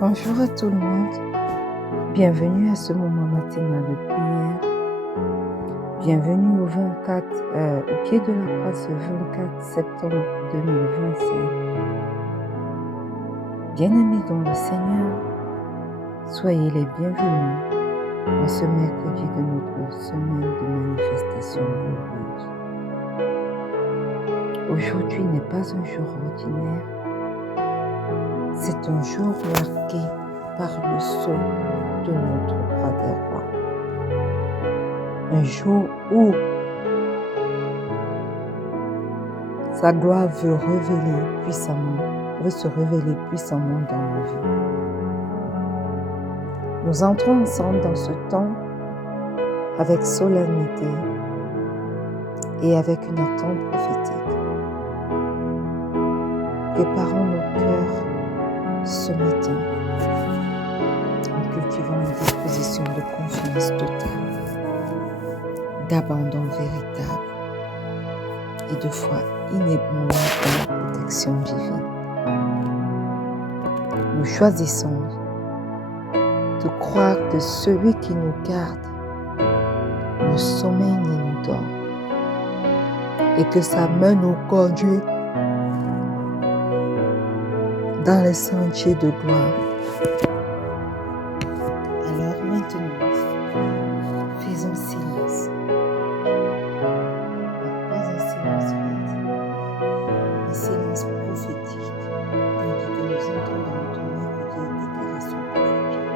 Bonjour à tout le monde, bienvenue à ce moment matinal de prière, bienvenue au pied de la croix ce 24 septembre 2025. Bien-aimés dans le Seigneur, soyez les bienvenus en ce mercredi de notre semaine de manifestation glorieuse. Aujourd'hui n'est pas un jour ordinaire, c'est un jour marqué par le sceau de notre roi des rois. Un jour où sa gloire veut se révéler puissamment dans nos vies. Nous entrons ensemble dans ce temps avec solennité et avec une attente prophétique. Préparons nos cœurs ce matin en cultivant une disposition de confiance totale, d'abandon véritable et de foi inébranlable dans la protection divine. Nous choisissons de croire que celui qui nous garde ne sommeille ni nous dort et que sa main nous conduit dans les sentiers de gloire. Alors maintenant, faisons silence. Pas un silence vide, un silence prophétique, tandis que nous entrons dans notre merveilleuse déclaration prophétique.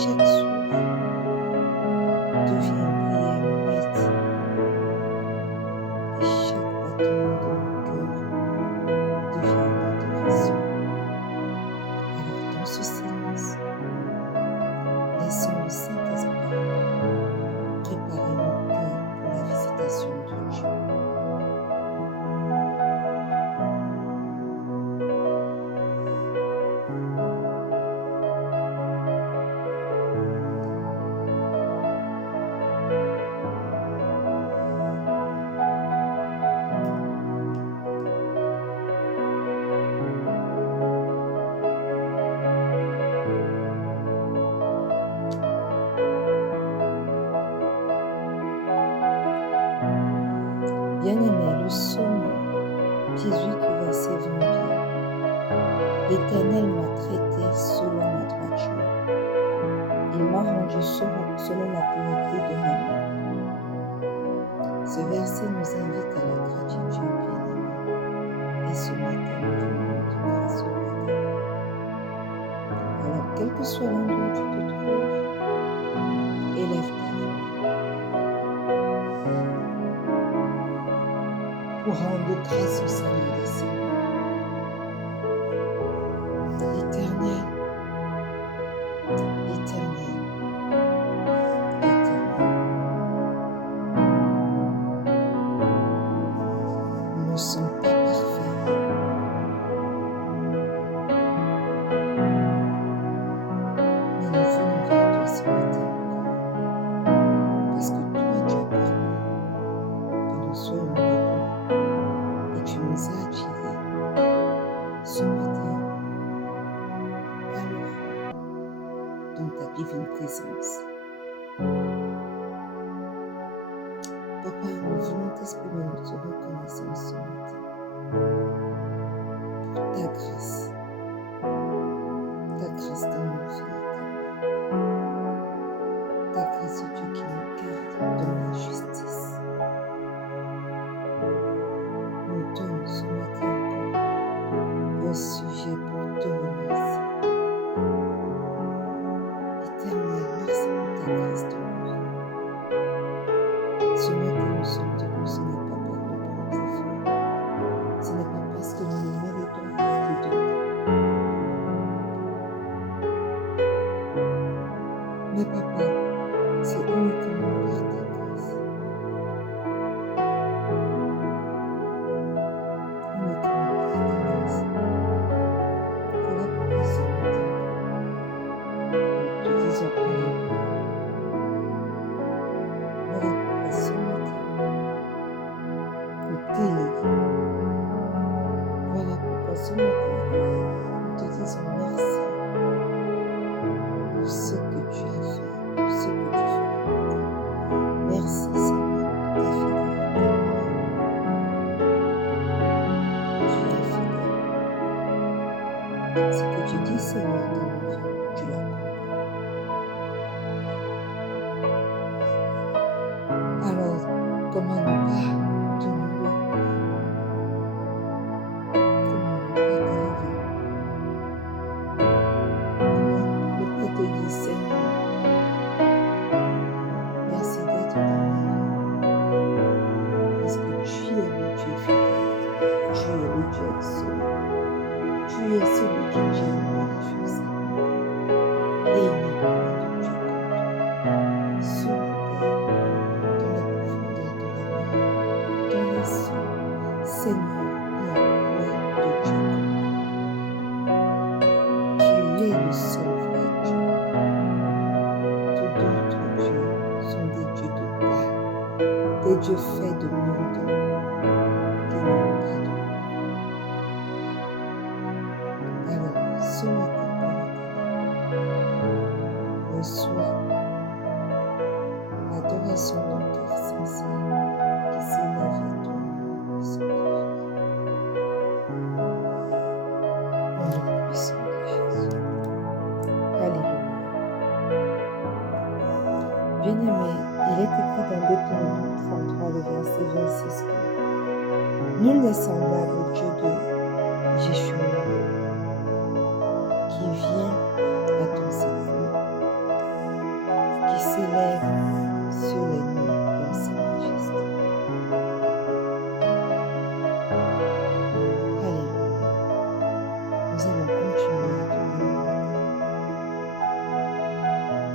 Chaque souffle devient une prière muette et chaque battement de mon cœur devient une adoration. Alors dans ce silence, laissons le Saint-Esprit préparer nos cœurs pour la visitation de Dieu. Bien-aimé, le psaume 18, verset 20 dit « L'Éternel m'a traité selon ma droiture. Il m'a rendu selon la pureté de ma main. » Ce verset nous invite à la gratitude, bien-aimé. Et ce matin, nous voulons te grâce au matin. Alors, quel que soit l'endroit où tu te trouves, élève ta voix pour rendre grâce au Seigneur des Seigneurs. Éternel, éternel, éternel. Nous ne sommes pas parfaits. Mais nous venons vers toi ce matin parce que toi, tu as permis que nous soyons debout et tu nous as attirés ce matin alors dans ta divine présence. Papa, nous voulons t'exprimer notre reconnaissance ce matin pour ta grâce dans nos vies, ta grâce, Dieu, qui nous garde dans la justice. Nous donne ce matin encore un sujet pour te remercier. Éternel, merci pour ta grâce dans nos vies. Ce matin, nous sommes debout, ce n'est pas par nos propres efforts, ce n'est pas parce que nous ne méritons pas de Dieu. Mais papa, c'est uniquement par ta grâce. Uniquement par ta grâce. Ce que tu dis, Seigneur, dans nos vies, tu l'accomplis. Alors, comment ne pas te louer? Comment ne pas t'élever? Comment ne pas te dire, Seigneur, merci d'être dans ma vie, parce que tu es le Dieu fidèle, tu es le Dieu excellent, tu es celui qui tient moi les choses et il n'est point de Dieu comme toi. Sur la terre, dans les profondeurs de la mer, dans les cieux, Seigneur, il n'y a point de Dieu comme toi. Tu es le seul vrai Dieu. Tous d'autres dieux sont des dieux de Baal, des dieux faits de monde qui n'ont pas de loi. Alors, ce matin, Père éternel, reçois l'adoration d'un cœur sincère qui s'élève à toi, mon Saint-Dieu. Au nom puissant de Jésus. Alléluia. Bien-aimé, il est écrit dans Deutéronome 33, le verset 26 que nul n'est semblable au Dieu de Jéshua qui vient à ton secours, qui s'élève sur les nuits dans sa majesté. Alléluia. Nous allons continuer à adorer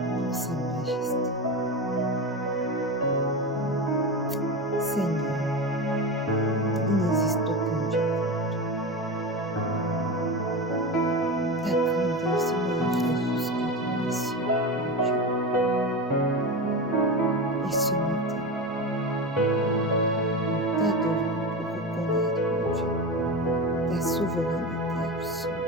pour sa majesté. Seigneur, il n'existe aucun Dieu comme toi. Ta grandeur se manifeste jusque dans les cieux, mon Dieu. Et ce matin, nous t'adorons pour reconnaître, mon Dieu, ta souveraineté absolue.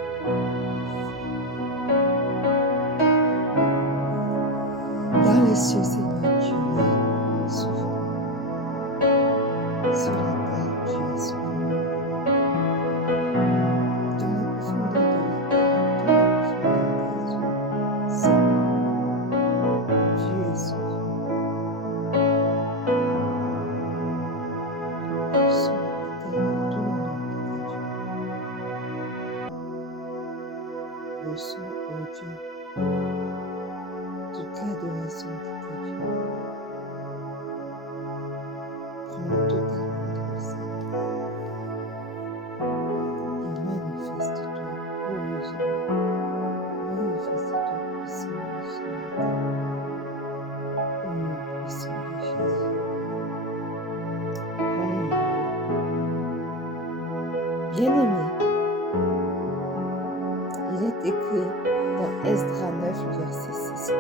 Dans les cieux, Seigneur, tu es souverain. Sur la terre, tu es souverain. Dans les profondeurs de la terre, dans les profondeurs des eaux, Seigneur, tu es souverain. Reçois, Éternel, tout l'honneur qui t'est dû. Reçois, ô Dieu, toute l'adoration qui t'est due. Prends le total contrôle, Seigneur, et manifeste-toi glorieusement, manifeste-toi puissamment ce matin, au nom puissant de Jésus. Alléluia. Bien-aimé, il est écrit dans Esdras 9, le verset 6.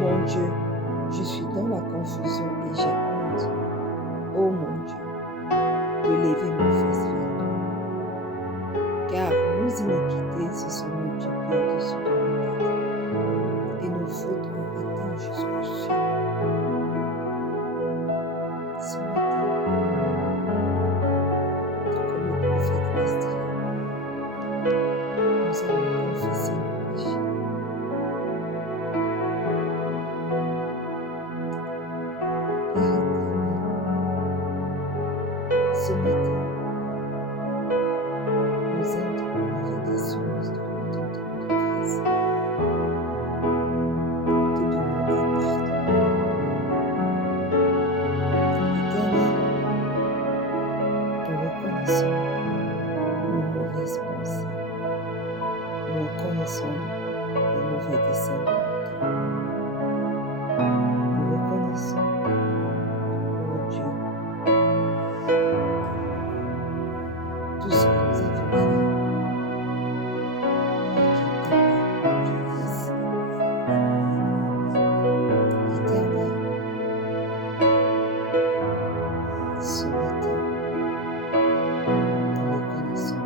Mon Dieu, je suis dans la confusion et j'ai honte, ô mon Dieu, de lever ma face vers toi. Car nos iniquités se sont multipliées au-dessus de nos têtes, et nos fautes ont atteint jusqu'aux cieux. Ce matin, comme le prophète Esdras, nous allons confesser nos péchés. Père éternel, ce matin, nous entrons avec assurance devant ton trône de grâce pour te demander pardon. Éternel, nous reconnaissons nos mauvaises pensées, nous reconnaissons les mauvais desseins de nos cœurs. Nous reconnaissons, ô Dieu, tout ce que nous avons fait et qui ne t'a pas rendu grâce. Éternel, ce matin, nous reconnaissons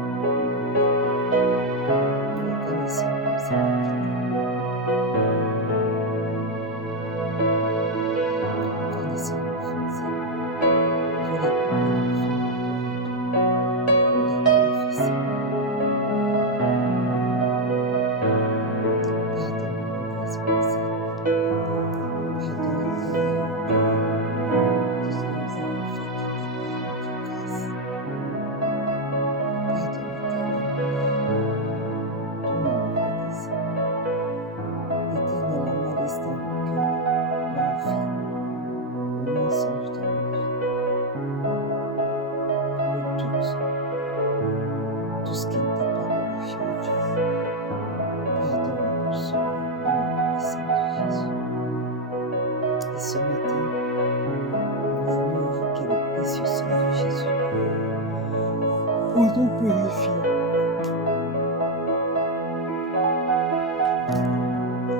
nos iniquités.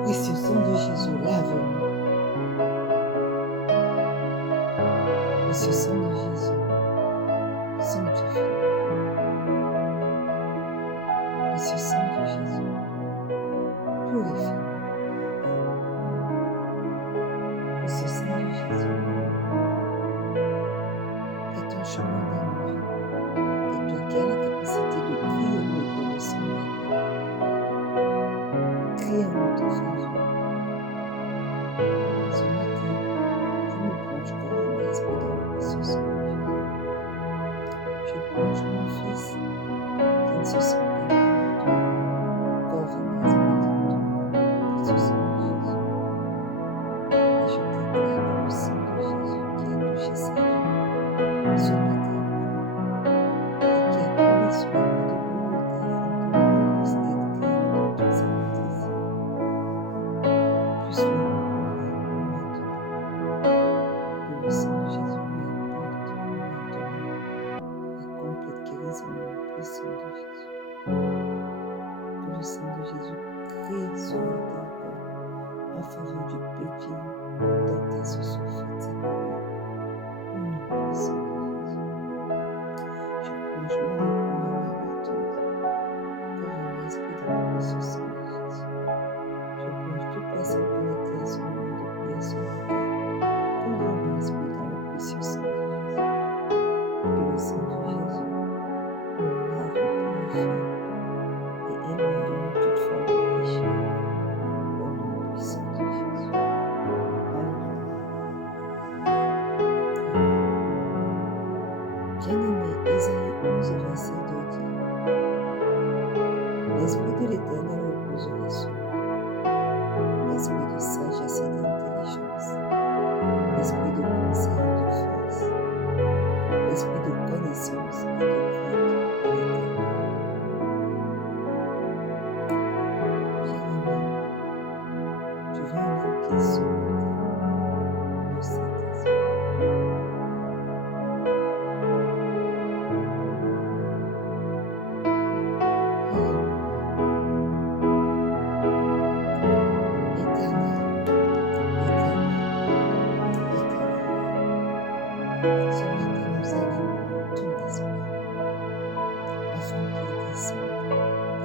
Précieux sang de Jésus, lave-nous. Précieux sang de Jésus, sanctifie-nous. Précieux sang de Jésus, purifie-nous. Précieux sang de Jésus, fais ton chemin dans nos vies. Et toi qui as la capacité de crier au mieux pour le sang de Dieu, crie en notre faveur. Ce matin, je me plonge corps et esprit dans le précieux sang de Jésus. Je plonge mon fils qui ne se sent pas perdu. Corps et esprit dans ton précieux sang de Jésus. Et je déclare que le sang de Jésus qui a touché sa vie ce matin et qui a coulé sur la vie de Golgotha afin que lui puisse être guéri de toute sa maladie, puisse le recouvrir maintenant. Que le sang de Jésus lui apporte maintenant la complète guérison dans le puissant de Jésus. Que le sang de Jésus crée ce matin encore en faveur du petit dans ta souffrance séparée. Au nom puissant de Jésus, je plonge mon époux, ma mère, ma tante, corps et esprit dans le précieux sang de Jésus. Je plonge toute personne connectée à ce moment de prière ce matin, corps et esprit dans le précieux sang de Jésus. Que le sang de Jésus nous lave, nous purifie et éloigne de nous toute forme de péché. Au nom puissant de Jésus. Alléluia. Bien-aimé, Ésaïe 11, verset 2 dit: L'Esprit de l'Éternel reposera sur moi, l'Esprit de sagesse et d'intelligence, l'Esprit de conseil et de force, l'Esprit de connaissance et de crainte de l'Éternel. Bien-aimé, tu vas invoquer ce matin le Saint-Esprit. Éternel, ce matin nous invoquons ton esprit afin qu'il descende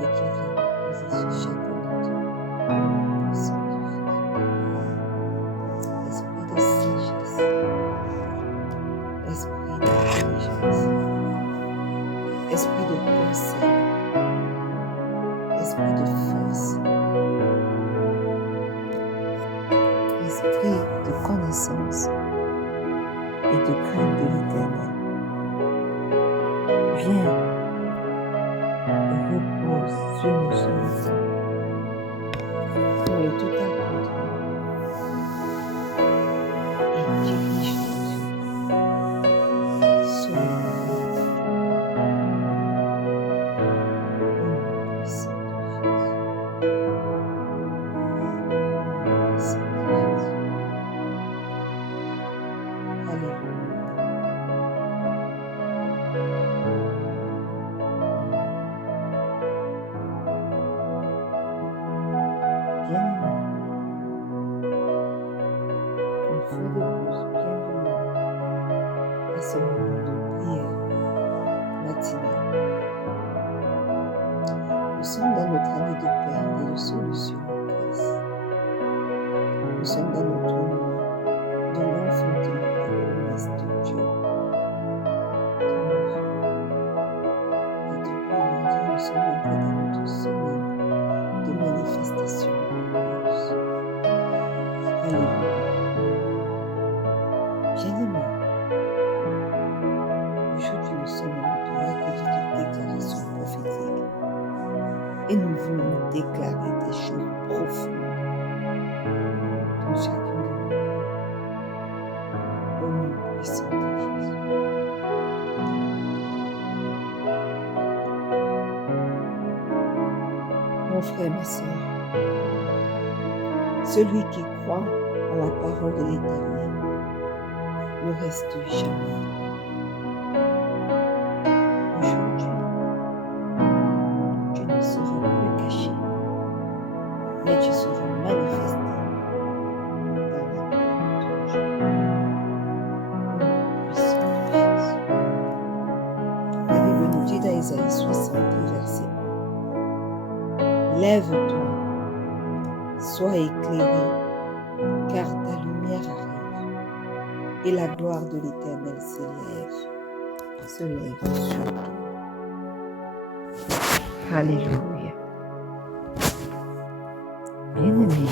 et qu'il vienne reposer sur chacun d'entre nous. Au nom puissant de Jésus. Esprit de sagesse, esprit d'intelligence, esprit de conseil, esprit de force, esprit de connaissance et de crainte de l'Éternel. Viens et repose sur nous ce matin. Prends le total contrôle et dirige nos vies selon la volonté de Dieu. Au nom puissant de Jésus. Au nom puissant de Jésus. Alléluia. Bien-aimé, une fois de plus, bienvenue à ce moment de prière matinale. Nous sommes dans notre année de paix et de solution en Christ. Nous sommes dans notre moment de l'enfantement des promesses de Dieu dans nos vies. Et depuis lundi, nous sommes entrés dans notre semaine de manifestation glorieuse. Alléluia. Bien-aimés, aujourd'hui nous sommes en notre mercredi de déclaration prophétique et nous voulons déclarer des choses profondes dans chacune de nos vies. Au nom puissant de Jésus. Mon frère, ma soeur, celui qui croit en la parole de l'Éternel ne reste jamais. Aujourd'hui, tu ne seras plus caché, mais Lève-toi, sois éclairé, car ta lumière arrive, et la gloire de l'Éternel se lève sur toi. Alléluia. Bien-aimé,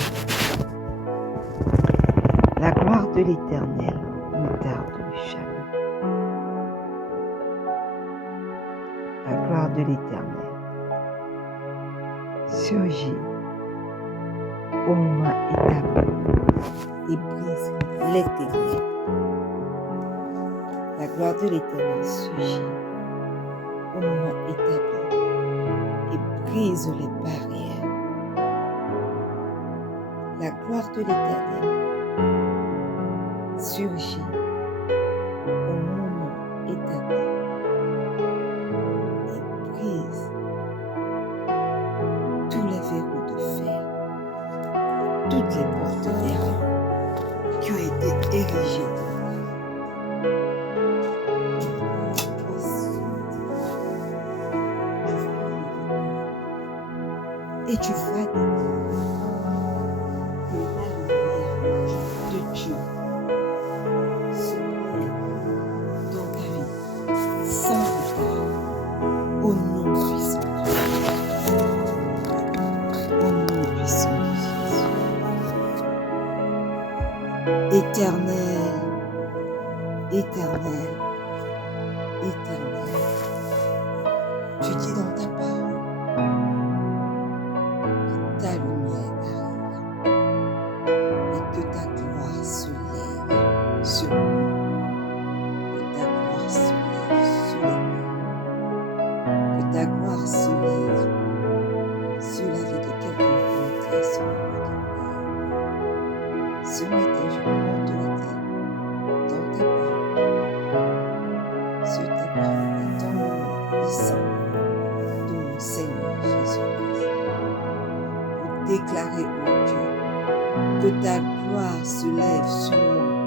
la gloire de l'Éternel nous tarde le chalut. La gloire de l'Éternel surgit au moment établi et brise les ténèbres. La gloire de l'Éternel surgit au moment établi et brise les barrières. La gloire de l'Éternel surgit au moment établi et brise tous les verrous de fer, toutes les portes d'airain qui ont été érigées. Et tu vas découvrir que la lumière de Dieu se lève dans ta vie sans retard, au nom puissant de Jésus. Au nom puissant de Jésus. Éternel, éternel, éternel, tu dis dans ta parole que ta lumière arrive et que ta gloire se lève sur nous, que ta gloire se lève sur les murs, que ta gloire se lève sur la vie de quelqu'un connecté à ce moment de prière. Ce matin, je prends autorité dans ta parole, sur ta parole et dans le nom puissant de mon Seigneur Jésus-Christ, pour déclarer, ô Dieu, que ta gloire se lève sur nous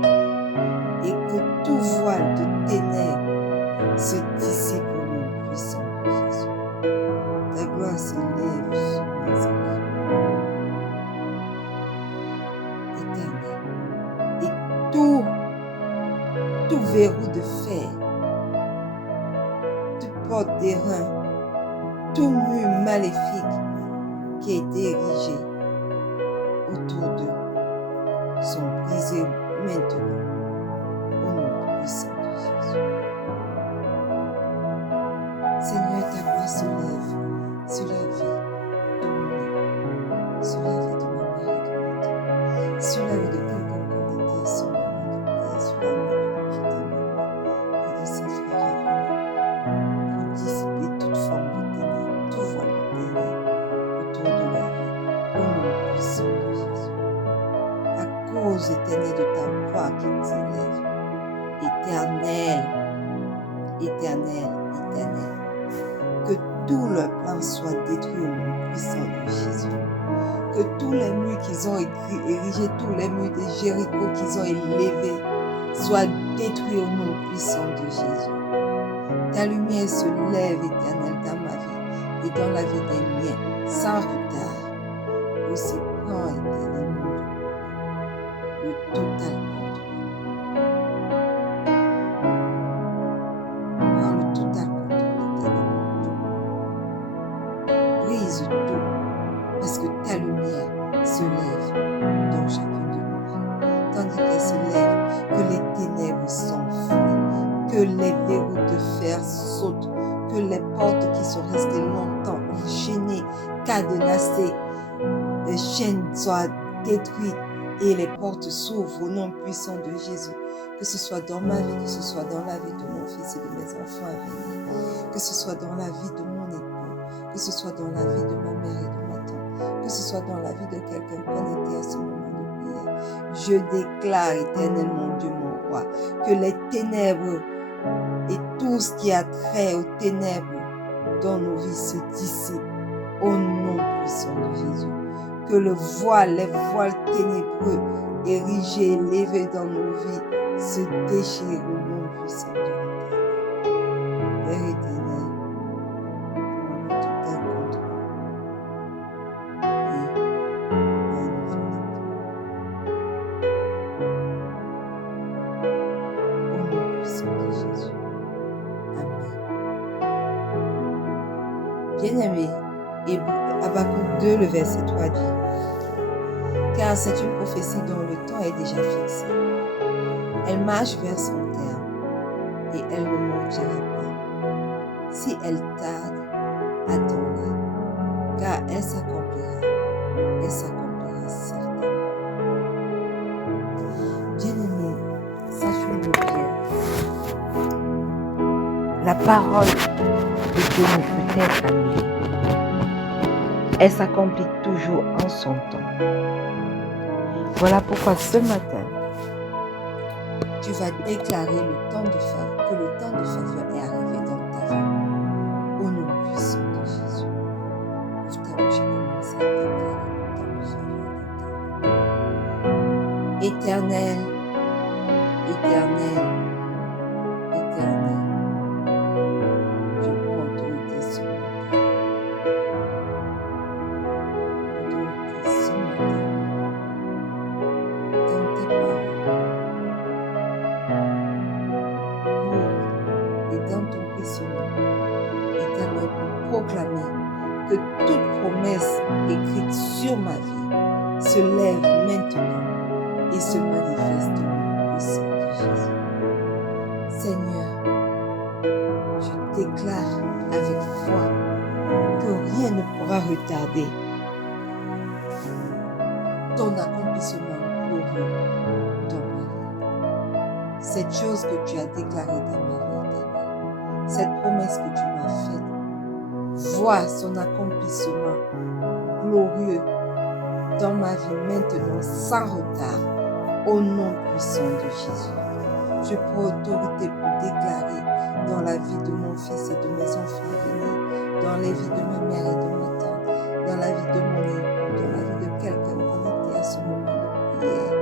et que tout voile de ténèbres se dissipe au nom puissant de Jésus. Ta gloire se lève sur mes enfants, éternel, et tout verrou de fer, toute porte d'airain, tout mur maléfique qui a été érigé autour d'eux sont brisés maintenant au nom puissant de Jésus. Seigneur, ta gloire se lève sur la vie de mon époux, sur la vie de ma mère et de ma tante, sur la vie de quelqu'un connecté à ce moment de prière, sur la vie de Kitty et de ses frères et pour dissiper toute forme de ténèbres, tout voile de ténèbres autour de leur vie, au nom puissant de Jésus. À cause éternelle de ta gloire qui s'élève, éternel, éternel, éternel, que tout leur plan soit détruit au nom puissant de Jésus. Que tous les murs qu'ils ont érigés, tous les murs de Jéricho qu'ils ont élevés, soient détruits au nom puissant de Jésus. Ta lumière se lève, éternel, dans ma vie et dans la vie des miens, sans retard. Aussi prends, éternel, le total contrôle. Prends le total contrôle, éternel. Brise tout, parce que ta lumière se lève dans chacune de nos vies. Tandis qu'elle se lève, que les ténèbres s'enfuient, que les verrous de fer sautent, que les portes qui sont restées longtemps enchaînées, cadenassées, les chaînes soient détruites et les portes s'ouvrent au nom puissant de Jésus. Que ce soit dans ma vie, que ce soit dans la vie de mon fils et de mes enfants à venir, que ce soit dans la vie de mon époux, que ce soit dans la vie de ma mère et de ma tante, que ce soit dans la vie de quelqu'un connecté à ce moment de prière. Je déclare, éternel mon Dieu, mon roi, que les ténèbres et tout ce qui a trait aux ténèbres dans nos vies se dissipent au nom puissant de Jésus. Que le voile, les voiles ténébreux érigés, élevés dans nos vies se déchirent au nom puissant de l'Éternel. Père éternel, prends le total contrôle. Bien-aimé, Habakkuk 2, le verset 3 dit, car c'est une prophétie dont le temps est déjà fixé. Elle marche vers son terme et elle ne mentira pas. Si elle tarde, attends-la, car elle s'accomplira certainement. Bien-aimés, sachons-le bien, la parole de Dieu ne peut être annulée. Elle s'accomplit toujours en son temps. Voilà pourquoi ce matin, tu vas déclarer que le temps de faveur est arrivé dans ta vie. Au nom puissant de Jésus. Tout à l'heure, j'ai commencé à déclarer le temps de faveur dans ta vie. Éternel, éternel, éternel, je prends autorité sur mon cœur. Autorité sur mon cœur. Dans ta parole. Et dans ton précieux nom, éternel, pour proclamer que toute promesse écrite sur ma vie se lève maintenant et se manifeste au nom puissant de Jésus. Seigneur, je déclare avec foi que rien ne pourra retarder ton accomplissement glorieux dans ma vie. Cette chose que tu as déclarée dans ma vie, éternelle, cette promesse que tu m'as faite, vois son accomplissement glorieux dans ma vie maintenant sans retard, au nom puissant de Jésus. Je prends autorité pour déclarer dans la vie de mon fils et de mes enfants à venir, dans les vies de ma mère et de ma tante, dans la vie de mon époux, dans la vie de quelqu'un connecté à ce moment de prière,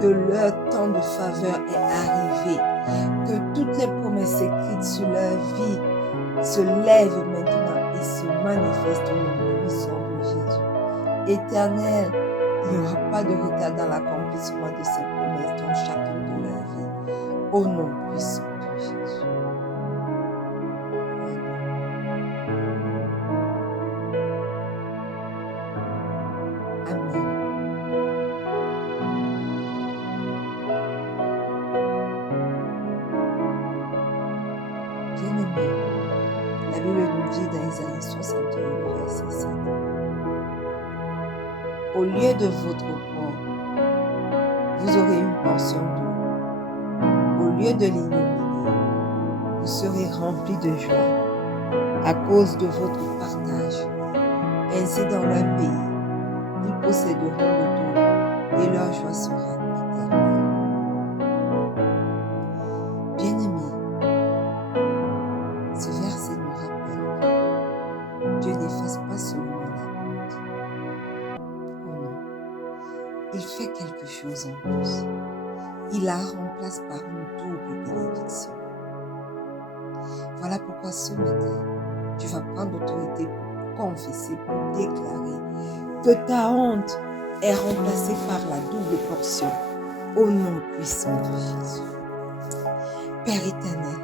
que leur temps de faveur est arrivé, que toutes les promesses écrites sur leur vie se lèvent maintenant et se manifestent au nom puissant de Jésus. Éternel, il n'y aura pas de retard dans l'accomplissement de ces promesses dans chacune de leur vie. Au nom puissant de Jésus. Amen. Bien-aimés, la Bible nous dit dans Isaïe 61, verset 7. Au lieu de votre corps, vous aurez une portion d'eau. Au lieu de l'ignominie, vous serez remplis de joie à cause de votre partage. Ainsi dans leur pays, ils posséderont le dos et leur joie sera éternelle. Bien-aimés, ce verset nous rappelle que Dieu n'efface pas seulement la honte. Oh non, il fait quelque chose en plus. Il la remplace par une double bénédiction. Voilà pourquoi ce matin, tu vas prendre l'autorité pour confesser, pour déclarer que ta honte est remplacée par la double portion au nom puissant de Jésus. Père éternel,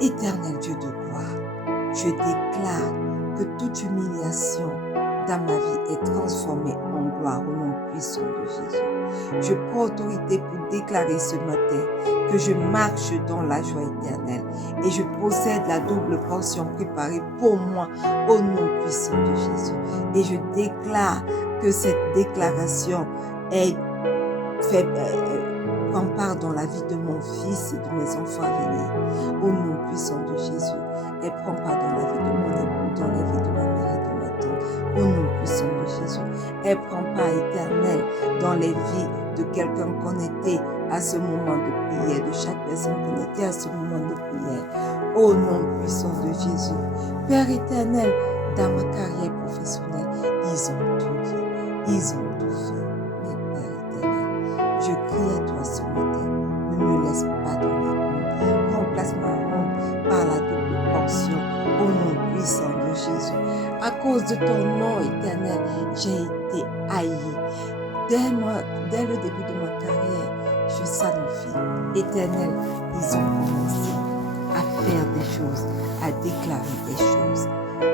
éternel Dieu de gloire, je déclare que toute humiliation dans ma vie est transformée en gloire au nom puissant de Jésus. Je prends autorité pour déclarer ce matin que je marche dans la joie éternelle et je possède la double portion préparée pour moi au nom puissant de Jésus. Et je déclare que cette déclaration prend part dans la vie de mon fils et de mes enfants à venir au nom puissant de Jésus. Elle prend part dans la vie de mon époux, dans la vie de ma mère et de ma tante au nom puissant de Jésus. Elle prend part éternelle dans les vies de quelqu'un connecté à ce moment de prière, de chaque personne connectée à ce moment de prière au nom puissant de Jésus. Père éternel, dans ma carrière professionnelle, ils ont tout dit, ils ont tout fait. Mais Père éternel, je crie à toi ce matin, ne me laisse pas dans la honte. Remplace ma honte par la double portion au nom puissant de Jésus. À cause de ton nom éternel, j'ai été haï. Dès le début de ma carrière, je sanifie. Éternel, ils ont commencé à faire des choses, à déclarer des choses.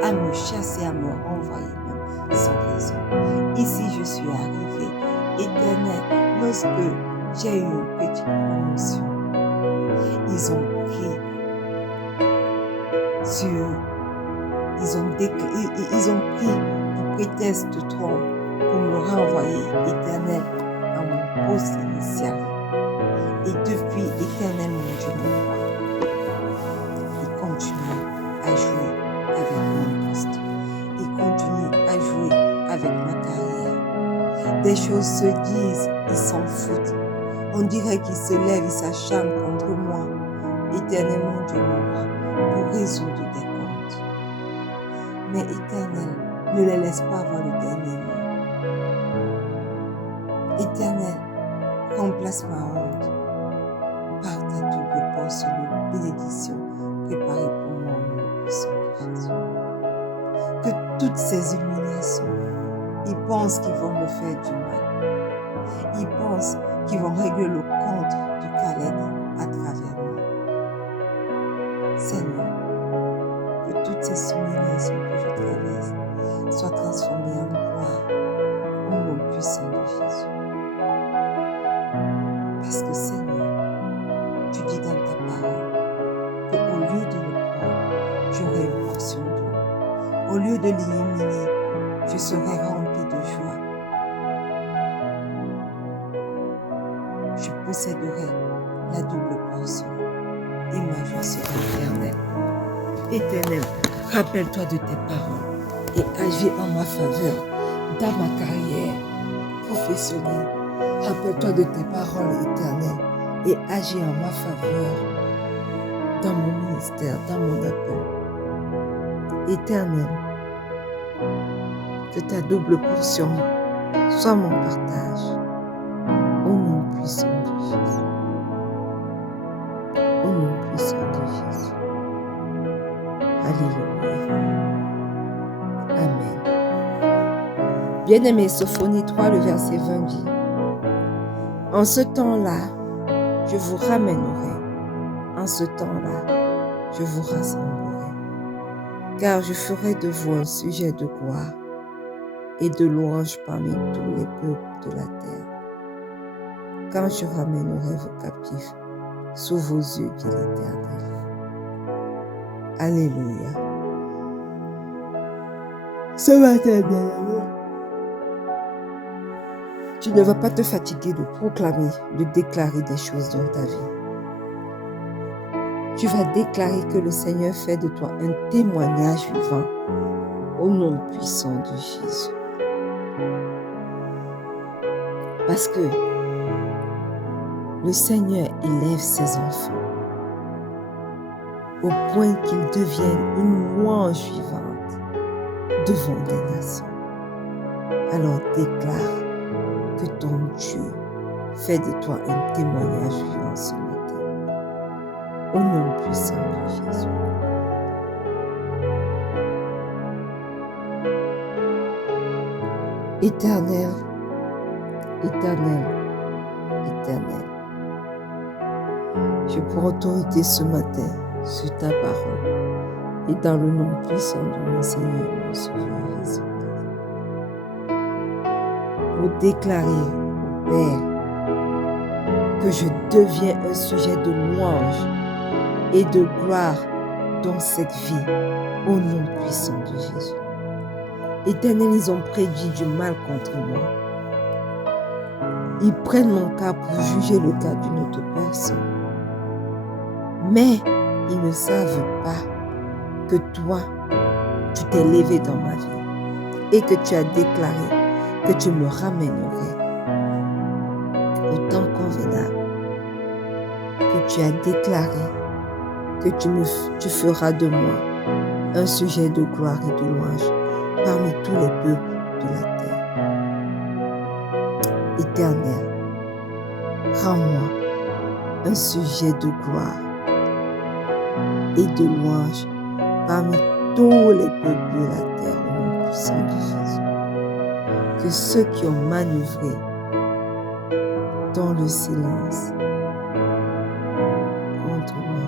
à me chasser, à me renvoyer même sans raison. Ici, je suis arrivée. Éternel, lorsque j'ai eu une petite promotion, ils ont pris pour prétexte de trompe pour me renvoyer, Éternel, à mon poste initial. Et depuis, Éternel, mon Dieu, mon roi, il continue à jouer avec mon poste. Il continue à jouer avec ma carrière. Des choses se disent, ils s'en foutent. On dirait qu'ils se lèvent, ils s'acharnent contre moi. Éternel, mon Dieu, mon roi, pour résoudre des comptes. Mais Éternel, ne les laisse pas avoir le dernier mot. Éternel, remplace ma honte par ta double portion de bénédiction préparée pour moi au nom puissant de Jésus. Que toutes ces humiliations, ils pensent qu'ils vont me faire du mal. Ils pensent qu'ils vont régler le compte de Caleb à travers moi. Seigneur, que toutes ces humiliations que je traverse soient transformées en gloire au nom puissant de Jésus. Parce que Seigneur, tu dis dans ta parole qu'au lieu de le prendre, j'aurai une portion d'eau. Au lieu de l'ignominie, je serai rempli de joie. Je posséderai la double portion et ma joie sera éternelle. Éternel, rappelle-toi de tes paroles et agis en ma faveur dans ma carrière professionnelle. Rappelle-toi de tes paroles éternelles et agis en ma faveur dans mon ministère, dans mon appel. Éternel, que ta double portion soit mon partage au nom puissant de Jésus. Au nom puissant de Jésus. Alléluia. Amen. Bien-aimé, Sophonie 3, le verset 20 dit: en ce temps-là, je vous ramènerai. En ce temps-là, je vous rassemblerai. Car je ferai de vous un sujet de gloire et de louange parmi tous les peuples de la terre. Quand je ramènerai vos captifs sous vos yeux, dit l'Éternel. Alléluia. Ce matin, bien-aimé, tu ne vas pas te fatiguer de proclamer, de déclarer des choses dans ta vie. Tu vas déclarer que le Seigneur fait de toi un témoignage vivant au nom puissant de Jésus. Parce que le Seigneur élève ses enfants au point qu'ils deviennent une louange vivante devant des nations. Alors déclare que ton Dieu fait de toi un témoignage vivant ce matin. Au nom puissant de Jésus. Éternel, éternel, éternel, je prends autorité ce matin sur ta parole et dans le nom puissant de mon Seigneur et mon Sauveur Jésus. Pour déclarer au Père que je deviens un sujet de louange et de gloire dans cette vie, au nom puissant de Jésus. Éternel, ils ont prédit du mal contre moi. Ils prennent mon cas pour juger le cas d'une autre personne. Mais ils ne savent pas que toi, tu t'es levé dans ma vie et que tu as déclaré que tu me ramènerais au temps convenable, que tu as déclaré que tu feras de moi un sujet de gloire et de louange parmi tous les peuples de la terre. Éternel, rends-moi un sujet de gloire et de louange parmi tous les peuples de la terre au nom puissant de Jésus. Que ceux qui ont manœuvré dans le silence contre ma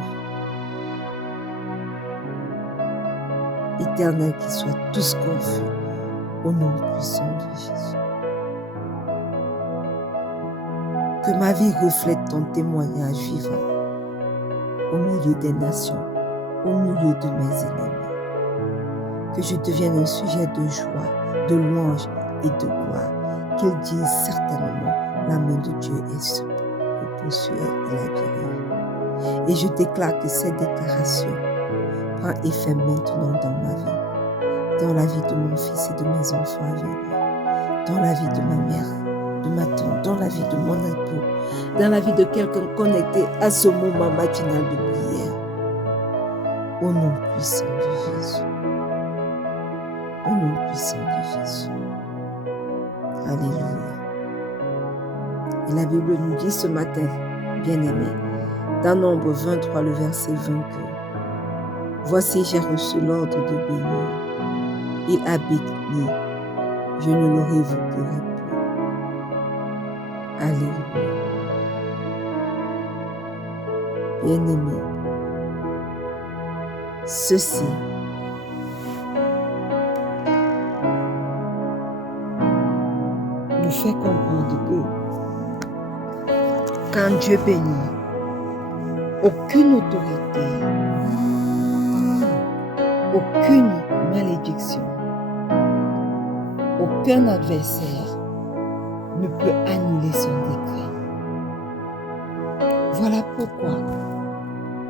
vie, Éternel, qu'ils soient tous confus au nom puissant de Jésus. Que ma vie reflète ton témoignage vivant au milieu des nations, au milieu de mes ennemis. Que je devienne un sujet de joie, de louange et de gloire. Qu'ils disent certainement la main de Dieu est sur le bossuet et la guérir. Et je déclare que cette déclaration prend effet maintenant dans ma vie, dans la vie de mon fils et de mes enfants à venir, dans la vie de ma mère, de ma tante, dans la vie de mon époux, dans la vie de quelqu'un connecté à ce moment matinal de prière. Au nom puissant de Jésus. Au nom puissant de Jésus. Alléluia. Et la Bible nous dit ce matin, bien-aimés, dans Nombre 23, le verset 20, que voici j'ai reçu l'ordre de bénir. Il a béni, je ne le révoquerai plus. Alléluia. Bien-aimés, ceci nous fait comprendre que quand Dieu bénit, aucune autorité, aucune malédiction, aucun adversaire ne peut annuler son décret. Voilà pourquoi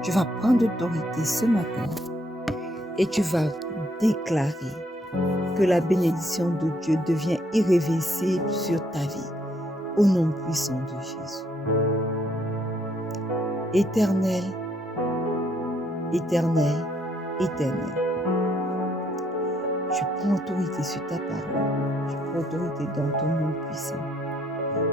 tu vas prendre autorité ce matin et tu vas déclarer que la bénédiction de Dieu devient irréversible sur ta vie, au nom puissant de Jésus. Éternel, éternel, éternel, je prends autorité sur ta parole, je prends autorité dans ton nom puissant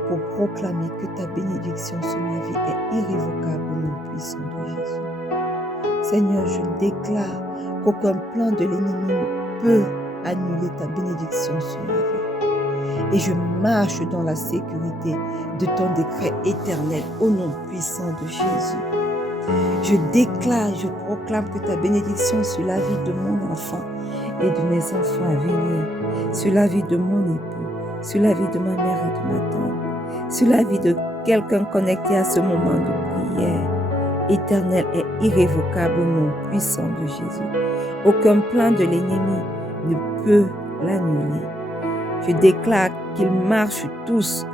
pour proclamer que ta bénédiction sur ma vie est irrévocable au nom puissant de Jésus. Seigneur, je déclare qu'aucun plan de l'ennemi ne peut annuler ta bénédiction sur ma vie. Et je marche dans la sécurité de ton décret éternel au nom puissant de Jésus. Je déclare, je proclame que ta bénédiction sur la vie de mon enfant et de mes enfants à venir, sur la vie de mon époux, sur la vie de ma mère et de ma tante, sur la vie de quelqu'un connecté à ce moment de prière, éternel et irrévocable au nom puissant de Jésus. Aucun plan de l'ennemi ne peut l'annuler. Je déclare qu'ils marchent tous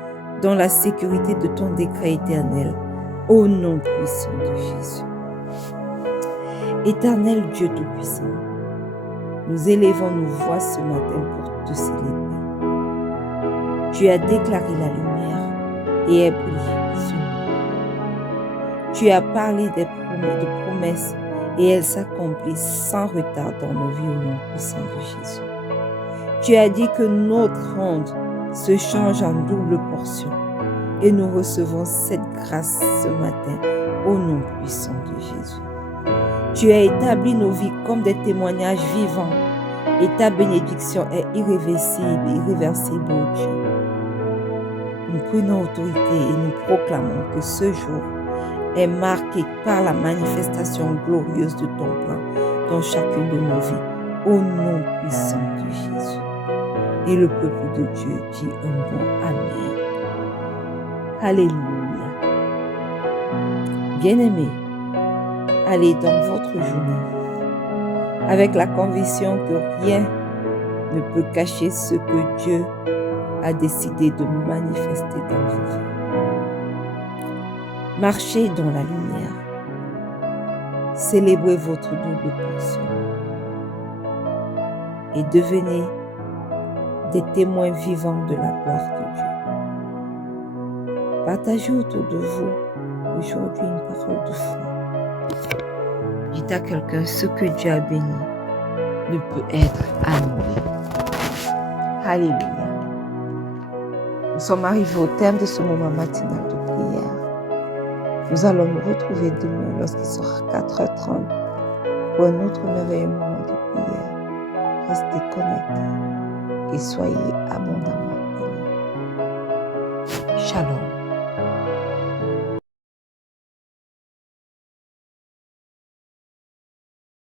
dans la sécurité de ton décret éternel, au nom puissant de Jésus. Éternel Dieu Tout-Puissant, nous élevons nos voix ce matin pour te célébrer. Tu as déclaré la lumière et elle brille sur nous. Tu as parlé de promesses et elles s'accomplissent sans retard dans nos vies au nom puissant de Jésus. Tu as dit que notre ronde se change en double portion et nous recevons cette grâce ce matin au nom puissant de Jésus. Tu as établi nos vies comme des témoignages vivants et ta bénédiction est irréversible, ô Dieu. Nous prenons autorité et nous proclamons que ce jour est marqué par la manifestation glorieuse de ton plan dans chacune de nos vies, au nom puissant de Jésus. Et le peuple de Dieu dit un bon Amen. Alléluia. Bien-aimés, allez dans votre journée avec la conviction que rien ne peut cacher ce que Dieu a décidé de manifester dans vos vies. Marchez dans la lumière. Célébrez votre double portion. Et devenez des témoins vivants de la gloire de Dieu. Partagez autour de vous aujourd'hui une parole de foi. Dites à quelqu'un ce que Dieu a béni ne peut être annulé. Alléluia. Nous sommes arrivés au terme de ce moment matinal de prière. Nous allons nous retrouver demain lorsqu'il sera 4h30 pour un autre merveilleux moment de prière. Restez connectés et soyez abondamment bénis. Shalom.